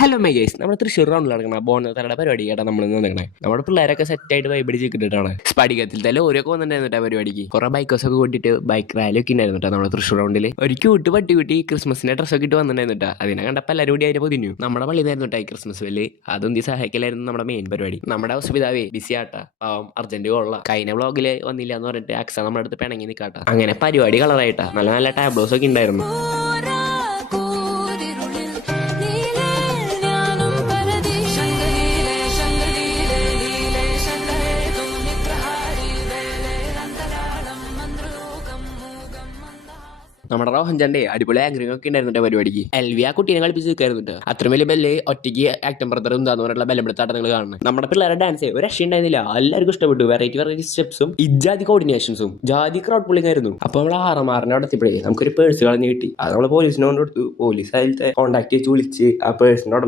Hello my guys, നമ്മുടെ തൃശ്ശൂർ റൗണ്ടിൽ നടക്കുന്ന ബോണത്തറയുടെ പരിപാടി കേട്ടാ നമ്മൾ നിൽക്കണേ. നമ്മുടെ പിള്ളേരൊക്കെ സെറ്റായിട്ട് വൈബിടിച്ച് കിട്ടിയിട്ടാണ്. സ്പടികത്തിൽ തന്നെ ഓരോക്കെ വന്നിട്ടുണ്ടായിരുന്നു പരിപാടിക്ക്. കുറെ ബൈക്കേഴ്സൊക്കെ കൂട്ടിയിട്ട് ബൈക്ക് റാലി ഒക്കെ ഉണ്ടായിരുന്നു നമ്മുടെ തൃശ്ശൂർ റൗണ്ടിൽ. ഒരു ക്യൂട്ട് പട്ടി കുട്ടി ക്രിസ്മസിന്റെ ഡ്രസ്സൊക്കെ ഇട്ട് വന്നിട്ടുണ്ടായിരുന്നു. അതിനെ കണ്ടപ്പോൾ എല്ലാവരും കൂടി അതിനെ പൊതിഞ്ഞു. നമ്മുടെ പള്ളിയിലായിരുന്നു ക്രിസ്മസ് വെല്ല്. അതൊന്നും സഹായിക്കലായിരുന്നു നമ്മുടെ മെയിൻ പരിപാടി. നമ്മുടെ ഹോസ്പിതാവേ ബിസി ആട്ടാ, പാവം അർജന്റ് കൊള്ള കഴിഞ്ഞ വ്ളോഗിൽ വന്നില്ല എന്ന് പറഞ്ഞിട്ട് അക്സ നമ്മുടെ അടുത്ത് പിണങ്ങി നിൽക്കാട്ടാ. അങ്ങനെ പരിപാടി കളറായിട്ടാ നല്ല നല്ല ടാബ്ലോസ് ഒക്കെ ഉണ്ടായിരുന്നു. നമ്മുടെ റോഹൻചാന്റെ അടിപൊളി ആങ്കറിംഗ് ഒക്കെ ഉണ്ടായിരുന്നിട്ട് പരിപാടിക്ക്. എൽവി ആ കുട്ടീനെ കളിപ്പിച്ച് നിൽക്കായിരുന്നിട്ട്. അത്ര വലിയ ബെല്ല് ഒറ്റയ്ക്ക് ആക്ടം ബ്രദർ എന്താന്ന് പറഞ്ഞിട്ടുള്ള ബലപ്പെടുത്താട്ട നിങ്ങൾ കാണുന്നത്. നമ്മുടെ പിള്ളേരുടെ ഡാൻസ് ഒരു രക്ഷ ഉണ്ടായിരുന്നില്ല. എല്ലാവർക്കും ഇഷ്ടപ്പെട്ടു. വെറൈറ്റി സ്റ്റെപ്സും ഇജാതി കോർഡിനേഷൻസും ജാതി ക്രൗഡ് പുള്ളിങ് ആയിരുന്നു. അപ്പോൾ നമ്മൾ ആറമാറിനെ അവിടെ എത്തിയപ്പോഴേ നമുക്കൊരു പേഴ്സ് കളഞ്ഞ് കിട്ടി. അത് നമ്മൾ പോലീസിനെ കൊണ്ട് കൊടുത്തു. പോലീസ് അതിലത്തെ കോൺടാക്ട് ചെയ്ത് വിളിച്ച് ആ പേഴ്സിനോട്